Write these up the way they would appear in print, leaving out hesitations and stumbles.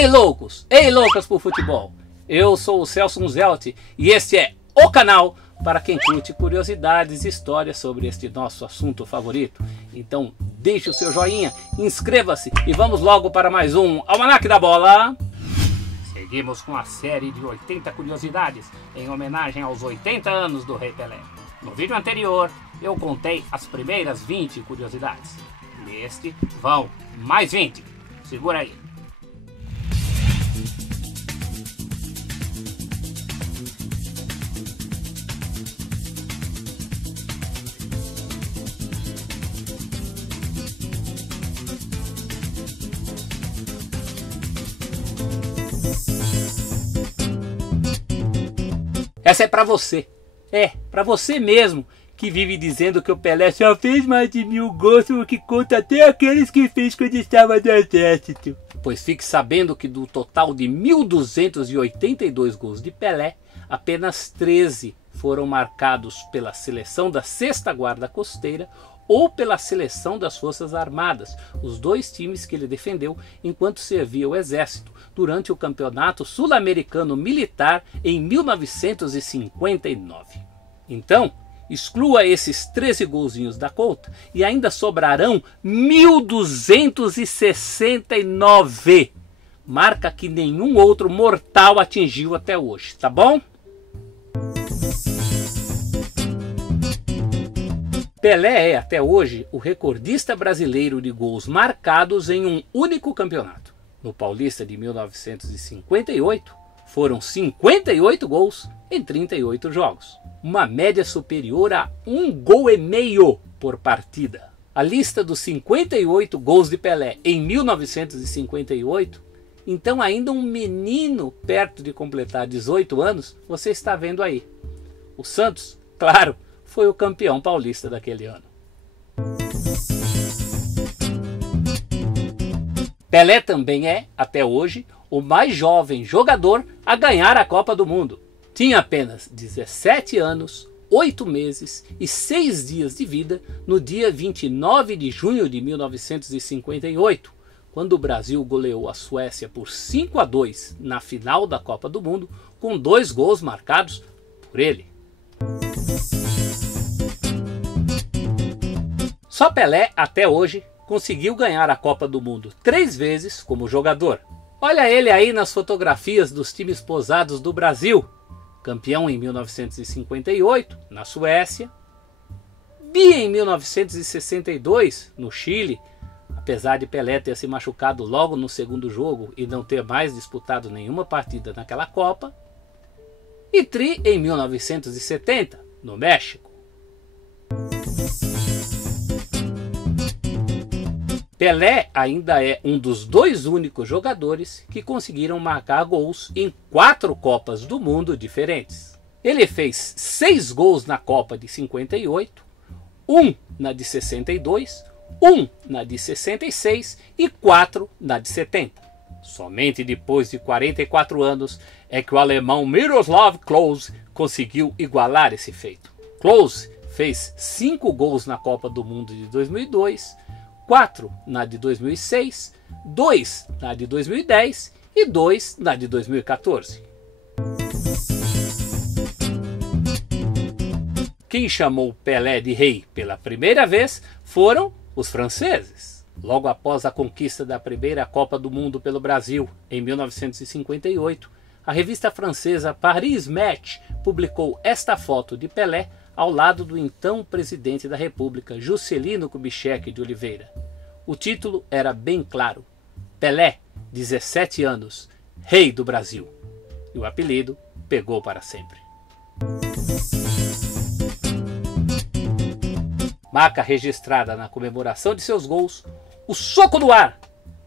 Ei loucas por futebol. Eu sou o Celso Unzelt e este é o canal para quem curte curiosidades e histórias sobre este nosso assunto favorito. Então deixe o seu joinha, inscreva-se e vamos logo para mais um Almanaque da Bola. Seguimos com a série de 80 curiosidades em homenagem aos 80 anos do Rei Pelé. No vídeo anterior eu contei as primeiras 20 curiosidades. Neste vão mais 20. Segura aí. Essa é pra você. Pra você mesmo que vive dizendo que o Pelé só fez mais de 1000 gols, o que conta até aqueles que fez quando estava no exército. Pois fique sabendo que do total de 1282 gols de Pelé, apenas 13 foram marcados pela seleção da 6ª Guarda Costeira ou pela seleção das Forças Armadas, os dois times que ele defendeu enquanto servia o exército durante o Campeonato Sul-Americano Militar em 1959. Então, exclua esses 13 golzinhos da conta e ainda sobrarão 1269, marca que nenhum outro mortal atingiu até hoje, tá bom? Pelé é, até hoje, o recordista brasileiro de gols marcados em um único campeonato. No Paulista de 1958, foram 58 gols em 38 jogos. Uma média superior a 1,5 gols por partida. A lista dos 58 gols de Pelé em 1958, então ainda um menino perto de completar 18 anos, você está vendo aí. O Santos, claro, foi o campeão paulista daquele ano. Pelé também é, até hoje, o mais jovem jogador a ganhar a Copa do Mundo. Tinha apenas 17 anos, 8 meses e 6 dias de vida no dia 29 de junho de 1958, quando o Brasil goleou a Suécia por 5-2 na final da Copa do Mundo, com 2 gols marcados por ele. Só Pelé, até hoje, conseguiu ganhar a Copa do Mundo 3 vezes como jogador. Olha ele aí nas fotografias dos times posados do Brasil. Campeão em 1958, na Suécia. Bi em 1962, no Chile, apesar de Pelé ter se machucado logo no segundo jogo e não ter mais disputado nenhuma partida naquela Copa. E tri em 1970, no México. Pelé ainda é um dos 2 únicos jogadores que conseguiram marcar gols em 4 Copas do Mundo diferentes. Ele fez 6 gols na Copa de 58, 1 na de 62, 1 na de 66 e 4 na de 70. Somente depois de 44 anos é que o alemão Miroslav Klose conseguiu igualar esse feito. Klose fez 5 gols na Copa do Mundo de 2002, 4 na de 2006, 2 na de 2010 e 2 na de 2014. Quem chamou Pelé de rei pela primeira vez foram os franceses. Logo após a conquista da primeira Copa do Mundo pelo Brasil, em 1958, a revista francesa Paris Match publicou esta foto de Pelé ao lado do então presidente da República, Juscelino Kubitschek de Oliveira. O título era bem claro: Pelé, 17 anos, rei do Brasil. E o apelido pegou para sempre. Marca registrada na comemoração de seus gols, o soco no ar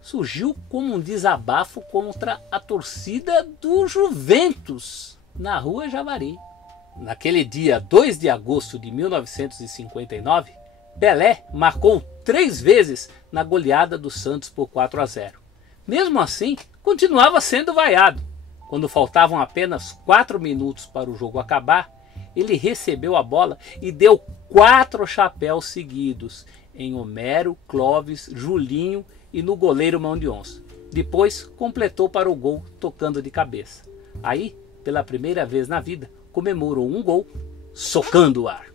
surgiu como um desabafo contra a torcida do Juventus, na Rua Javari. Naquele dia 2 de agosto de 1959, Pelé marcou 3 vezes na goleada do Santos por 4-0. Mesmo assim, continuava sendo vaiado. Quando faltavam apenas 4 minutos para o jogo acabar, ele recebeu a bola e deu 4 chapéus seguidos em Homero, Clóvis, Julinho e no goleiro Mão de Onça. Depois completou para o gol tocando de cabeça. Aí, pela primeira vez na vida, comemorou um gol socando o ar.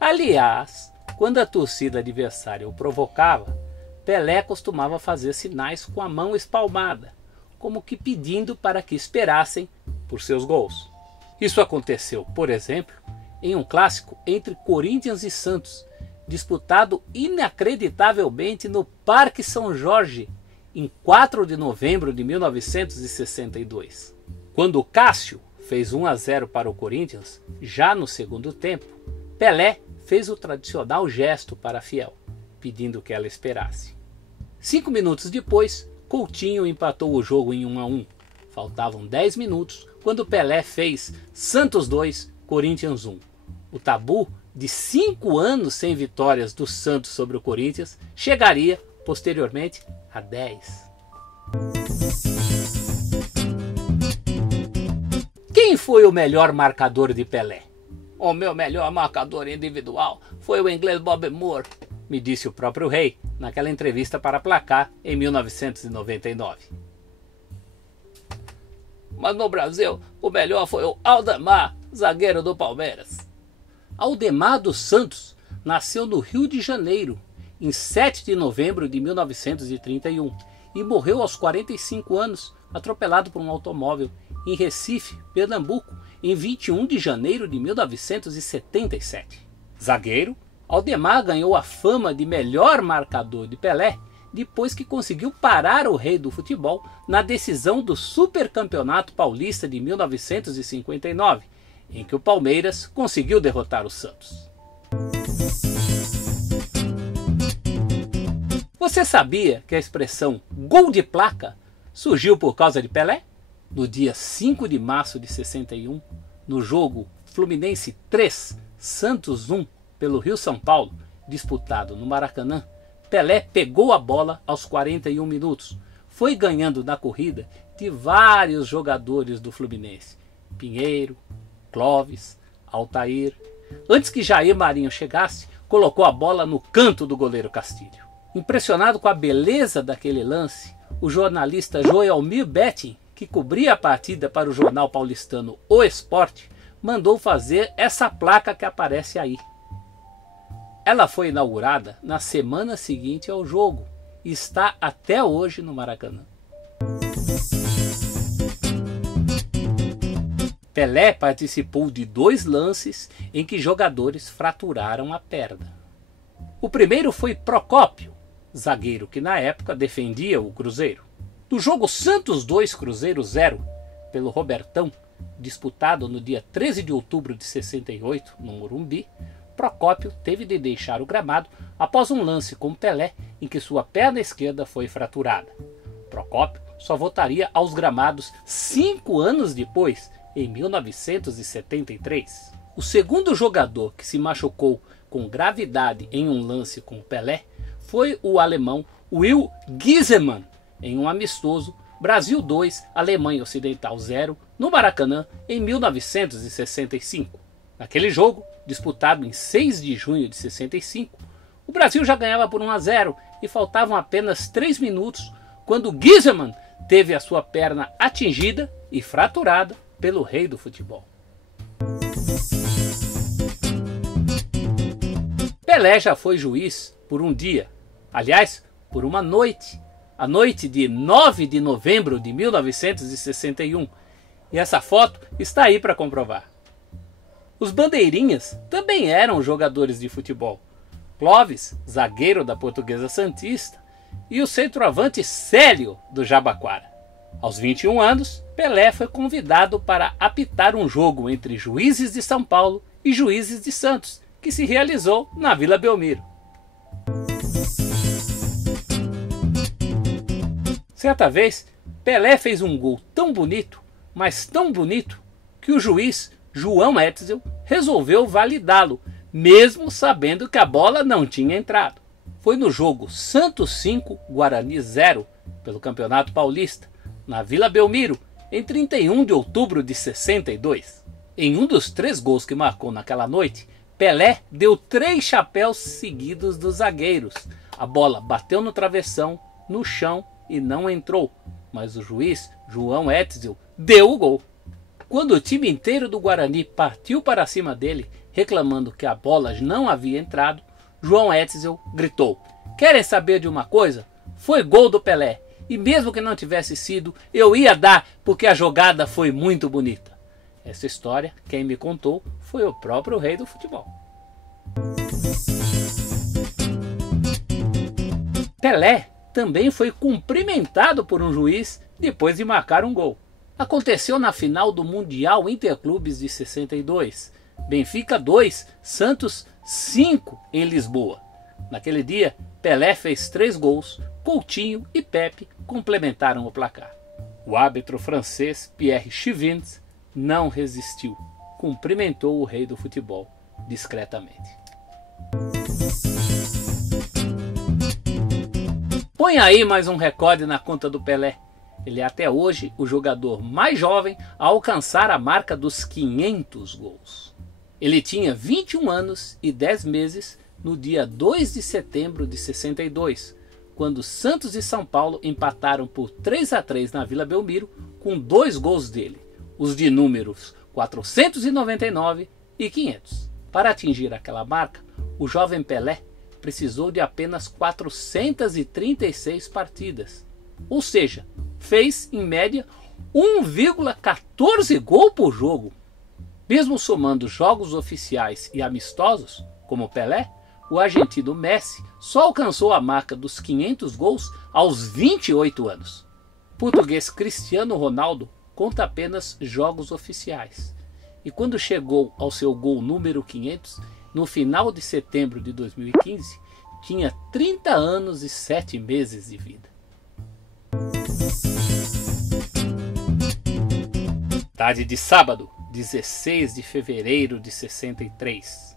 Aliás, quando a torcida adversária o provocava, Pelé costumava fazer sinais com a mão espalmada, como que pedindo para que esperassem por seus gols. Isso aconteceu, por exemplo, em um clássico entre Corinthians e Santos, disputado inacreditavelmente no Parque São Jorge, em 4 de novembro de 1962. Quando Cássio fez 1-0 para o Corinthians, já no segundo tempo, Pelé fez o tradicional gesto para a fiel, pedindo que ela esperasse. 5 minutos depois, Coutinho empatou o jogo em 1-1. Faltavam 10 minutos quando Pelé fez Santos 2, Corinthians 1. O tabu de 5 anos sem vitórias do Santos sobre o Corinthians chegaria, posteriormente, a 10. Quem foi o melhor marcador de Pelé? O meu melhor marcador individual foi o inglês Bobby Moore, me disse o próprio rei naquela entrevista para Placar em 1999. Mas no Brasil, o melhor foi o Aldemar, zagueiro do Palmeiras. Aldemar dos Santos nasceu no Rio de Janeiro, em 7 de novembro de 1931, e morreu aos 45 anos, atropelado por um automóvel, em Recife, Pernambuco, em 21 de janeiro de 1977. Zagueiro, Aldemar ganhou a fama de melhor marcador de Pelé depois que conseguiu parar o rei do futebol na decisão do Supercampeonato Paulista de 1959, em que o Palmeiras conseguiu derrotar o Santos. Você sabia que a expressão gol de placa surgiu por causa de Pelé? No dia 5 de março de 61, no jogo Fluminense 3, Santos 1, pelo Rio-São Paulo, disputado no Maracanã, Pelé pegou a bola aos 41 minutos. Foi ganhando na corrida de vários jogadores do Fluminense. Pinheiro, Clóvis, Altair. Antes que Jair Marinho chegasse, colocou a bola no canto do goleiro Castilho. Impressionado com a beleza daquele lance, o jornalista Joelmir Betting, que cobria a partida para o jornal paulistano O Esporte, mandou fazer essa placa que aparece aí. Ela foi inaugurada na semana seguinte ao jogo e está até hoje no Maracanã. Pelé participou de 2 lances em que jogadores fraturaram a perna. O primeiro foi Procópio, zagueiro que na época defendia o Cruzeiro. Do jogo Santos 2, Cruzeiro 0, pelo Robertão, disputado no dia 13 de outubro de 68, no Morumbi, Procópio teve de deixar o gramado após um lance com Pelé em que sua perna esquerda foi fraturada. Procópio só voltaria aos gramados 5 anos depois, em 1973. O segundo jogador que se machucou com gravidade em um lance com Pelé foi o alemão Will Giesemann, em um amistoso Brasil 2, Alemanha Ocidental 0, no Maracanã, em 1965. Naquele jogo, disputado em 6 de junho de 65, o Brasil já ganhava por 1-0 e faltavam apenas 3 minutos quando Giesemann teve a sua perna atingida e fraturada pelo rei do futebol. Pelé já foi juiz por um dia, aliás, por uma noite, a noite de 9 de novembro de 1961, e essa foto está aí para comprovar. Os bandeirinhas também eram jogadores de futebol. Clóvis, zagueiro da Portuguesa Santista, e o centroavante Célio, do Jabaquara. Aos 21 anos, Pelé foi convidado para apitar um jogo entre Juízes de São Paulo e Juízes de Santos, que se realizou na Vila Belmiro. Certa vez, Pelé fez um gol tão bonito, mas tão bonito, que o juiz João Etzel resolveu validá-lo, mesmo sabendo que a bola não tinha entrado. Foi no jogo Santos 5, Guarani 0, pelo Campeonato Paulista, na Vila Belmiro, em 31 de outubro de 62. Em um dos 3 gols que marcou naquela noite, Pelé deu 3 chapéus seguidos dos zagueiros. A bola bateu no travessão, no chão e não entrou. Mas o juiz, João Etzel, deu o gol. Quando o time inteiro do Guarani partiu para cima dele, reclamando que a bola não havia entrado, João Etzel gritou: "Querem saber de uma coisa? Foi gol do Pelé. E mesmo que não tivesse sido, eu ia dar porque a jogada foi muito bonita." Essa história, quem me contou foi o próprio rei do futebol. Pelé também foi cumprimentado por um juiz depois de marcar um gol. Aconteceu na final do Mundial Interclubes de 62. Benfica 2, Santos 5 em Lisboa. Naquele dia, Pelé fez 3 gols, Coutinho e Pepe complementaram o placar. O árbitro francês Pierre Chivins não resistiu, cumprimentou o rei do futebol discretamente. Põe aí mais um recorde na conta do Pelé. Ele é até hoje o jogador mais jovem a alcançar a marca dos 500 gols. Ele tinha 21 anos e 10 meses no dia 2 de setembro de 62, quando Santos e São Paulo empataram por 3-3 na Vila Belmiro com 2 gols dele, os de números 499 e 500. Para atingir aquela marca, o jovem Pelé precisou de apenas 436 partidas, ou seja, fez em média 1,14 gol por jogo. Mesmo somando jogos oficiais e amistosos, como Pelé, o argentino Messi só alcançou a marca dos 500 gols aos 28 anos. O português Cristiano Ronaldo conta apenas jogos oficiais. E quando chegou ao seu gol número 500, no final de setembro de 2015, tinha 30 anos e 7 meses de vida. Tarde de sábado, 16 de fevereiro de 63.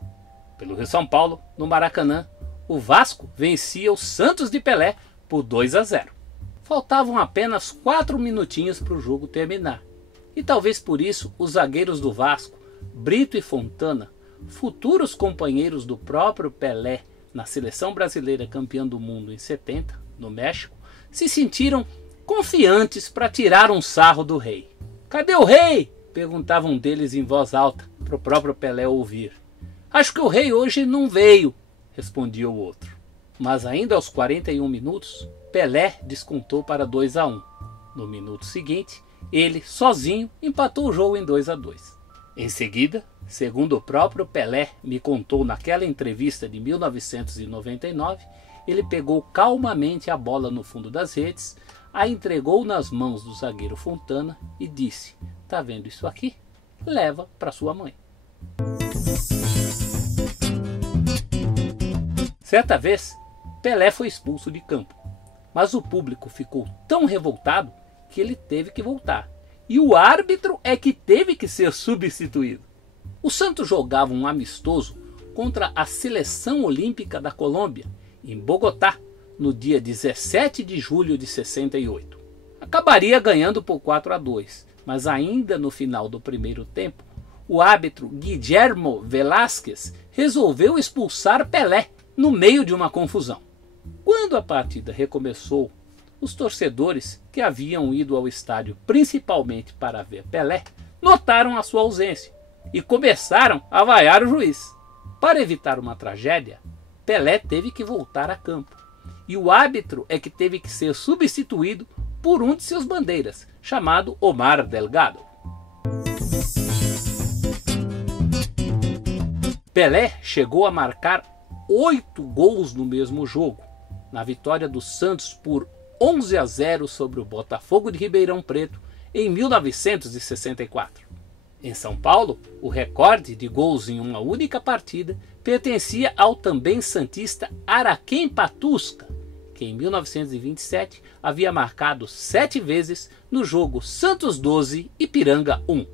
Pelo Rio São Paulo, no Maracanã, o Vasco vencia o Santos de Pelé por 2-0. Faltavam apenas 4 minutinhos para o jogo terminar. E talvez por isso os zagueiros do Vasco, Brito e Fontana, futuros companheiros do próprio Pelé na seleção brasileira campeã do mundo em 70, no México, se sentiram confiantes para tirar um sarro do rei. "Cadê o rei?" perguntava um deles em voz alta para o próprio Pelé ouvir. "Acho que o rei hoje não veio", respondia o outro. Mas ainda aos 41 minutos, Pelé descontou para 2-1. No minuto seguinte, ele, sozinho, empatou o jogo em 2-2. Em seguida, segundo o próprio Pelé me contou naquela entrevista de 1999, ele pegou calmamente a bola no fundo das redes, a entregou nas mãos do zagueiro Fontana e disse: "Tá vendo isso aqui? Leva para sua mãe." Certa vez, Pelé foi expulso de campo, mas o público ficou tão revoltado que ele teve que voltar. E o árbitro é que teve que ser substituído. O Santos jogava um amistoso contra a Seleção Olímpica da Colômbia, em Bogotá, no dia 17 de julho de 68. Acabaria ganhando por 4-2, mas ainda no final do primeiro tempo, o árbitro Guillermo Velázquez resolveu expulsar Pelé no meio de uma confusão. Quando a partida recomeçou, os torcedores que haviam ido ao estádio principalmente para ver Pelé notaram a sua ausência e começaram a vaiar o juiz. Para evitar uma tragédia, Pelé teve que voltar a campo e o árbitro é que teve que ser substituído por um de seus bandeiras, chamado Omar Delgado. Pelé chegou a marcar 8 gols no mesmo jogo, na vitória do Santos por 11-0 sobre o Botafogo de Ribeirão Preto em 1964. Em São Paulo, o recorde de gols em uma única partida pertencia ao também santista Araquém Patusca, que em 1927 havia marcado 7 vezes no jogo Santos 12 e Ipiranga 1.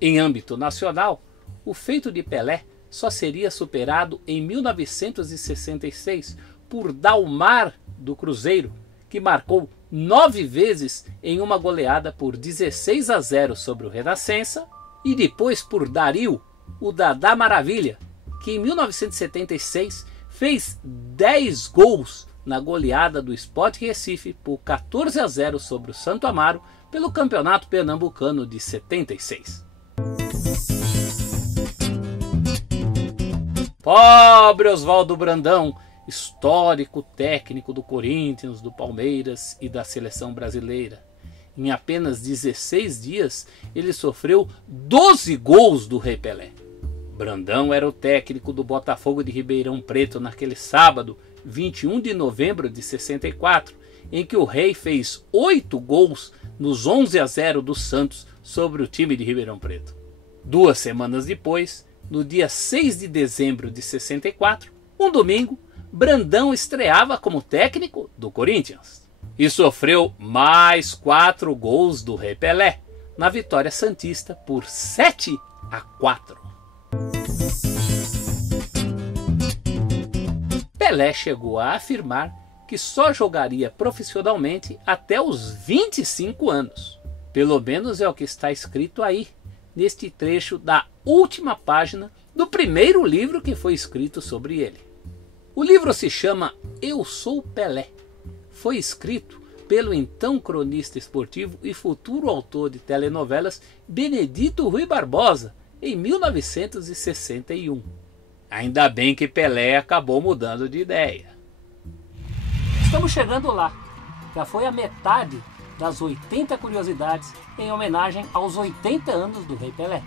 Em âmbito nacional, o feito de Pelé só seria superado em 1966 por Dalmar do Cruzeiro, que marcou 9 vezes em uma goleada por 16-0 sobre o Renascença, e depois por Dario, o Dadá Maravilha, que em 1976 fez 10 gols na goleada do Sport Recife por 14-0 sobre o Santo Amaro pelo Campeonato Pernambucano de 76. Pobre Oswaldo Brandão, histórico técnico do Corinthians, do Palmeiras e da seleção brasileira. Em apenas 16 dias, ele sofreu 12 gols do Rei Pelé. Brandão era o técnico do Botafogo de Ribeirão Preto naquele sábado, 21 de novembro de 64, em que o Rei fez 8 gols nos 11-0 do Santos sobre o time de Ribeirão Preto. 2 semanas depois, no dia 6 de dezembro de 64, um domingo, Brandão estreava como técnico do Corinthians e sofreu mais 4 gols do Rei Pelé na vitória santista por 7-4. Pelé chegou a afirmar que só jogaria profissionalmente até os 25 anos. Pelo menos é o que está escrito aí, neste trecho da última página do primeiro livro que foi escrito sobre ele. O livro se chama Eu Sou Pelé. Foi escrito pelo então cronista esportivo e futuro autor de telenovelas Benedito Rui Barbosa em 1961. Ainda bem que Pelé acabou mudando de ideia. Estamos chegando lá. Já foi a metade das 80 curiosidades em homenagem aos 80 anos do Rei Pelé.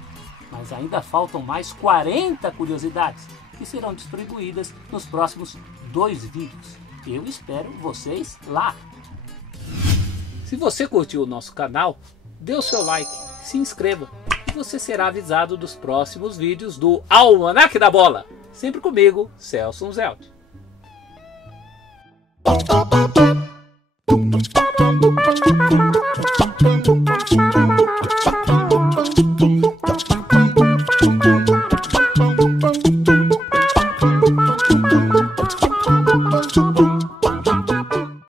Mas ainda faltam mais 40 curiosidades que serão distribuídas nos próximos 2 vídeos. Eu espero vocês lá. Se você curtiu o nosso canal, dê o seu like, se inscreva e você será avisado dos próximos vídeos do Almanaque da Bola. Sempre comigo, Celso Zelt.